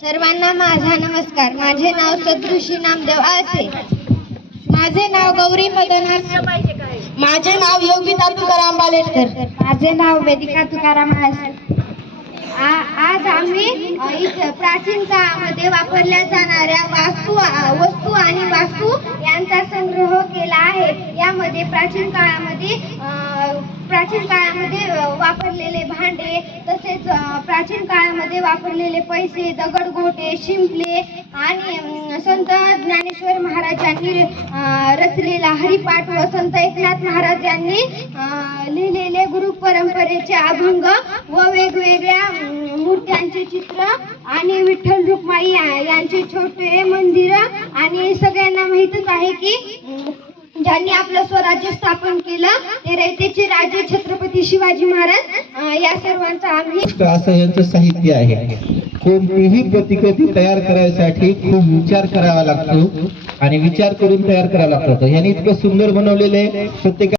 सर्वांना माझा नमस्कार. माझे नाव सदृशी नामदेव आळसे माझे नाव गौरी मदन माझे नाव योगिता तुकाराम बालेटकर. माझे नाव वेदिका तुकाराम आज आम्ही इथं प्राचीन काळामध्ये वापरल्या जाणाऱ्या वास्तू वस्तू आणि वास्तू यांचा संग्रह केला आहे. यामध्ये प्राचीन काळामध्ये प्राचीन काळामध्ये वापरलेले भांडे प्राचीन काळामध्ये वापरलेले पैसे दगडगोटे शिंपले आणि संत ज्ञानेश्वर महाराजांनी रचलेला हरिपाठ व संत एकनाथ महाराज यांनी लिहिलेले गुरु परंपरेचे अभंग व वेगवेगळ्या मूर्त्यांचे चित्र आणि विठ्ठल रुक्माई यांचे छोटे मंदिर. आणि सगळ्यांना माहीतच आहे की ज्यांनी आपलं स्वराज्य स्थापन केलं ते रयतेचे राजे छत्रपती शिवाजी महाराज या सर्वांचा आम्ही असं यांचं साहित्य आहे. कोणतीही प्रतिकृती तयार करायसाठी खूप विचार करावा लागतो आणि विचार करून तयार करावा लागतो. याने इतकं सुंदर बनवलेलं आहे. प्रत्येक